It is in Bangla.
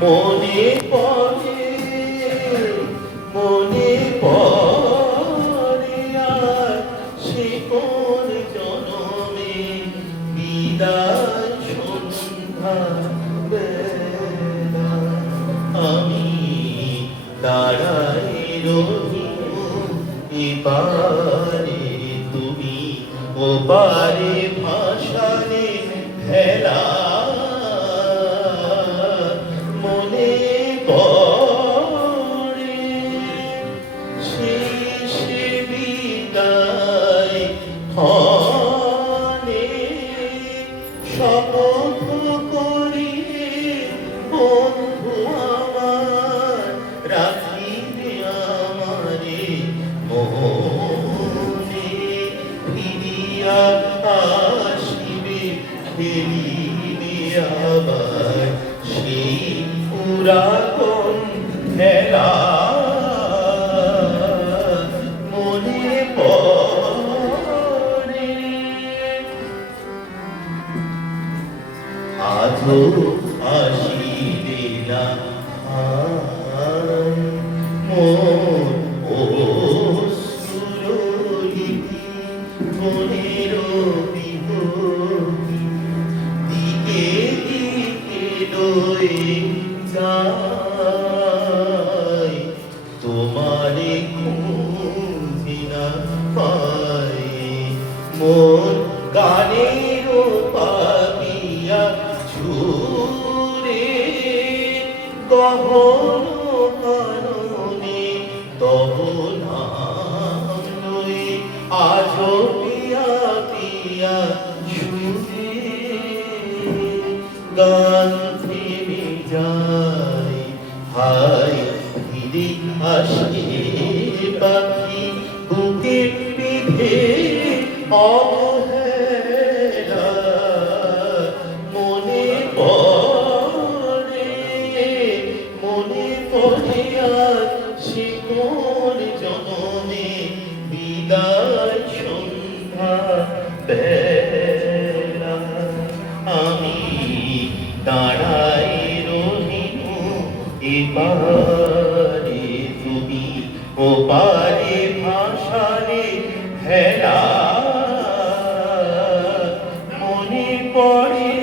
মনে পড়ে মনে পড়ে আর সে কোন জনমে বিদায় সন্ধ্যা বেলা আমি দাঁড়াই রহিব এপারে তুমি ওপারে ভাসালে ভেলা মনে পড়ে শেষে বিদায় ক্ষণে শপথ করি বন্ধু আমার রাখিবে আমারে মনে ফিরিয়া আসিবে ফিরিবে আবার সেই পুরাতন খেলা মনে পড়ে আজও আসিবে না মন অশ্রুরহিত মনের বিহূতি দিকে দিকে লয়ে যায় তোমারে খুঁজি না পাই মন গানের পাপিয়া ছুরে গহন কাননে তব নাম লই আজো পিয়া পিয়া সুরে গান থেমে যায় হায় ফিরে আসে পাখি বুকের পিঠে অবহেলা মনে পড়ে আর সে কোন জনমে বিদায় সন্ধ্যা বেলা আমি দাঁড়াই রহিব এপারে তুমি ওপারে ভাসালে ভেলা মনে পড়ে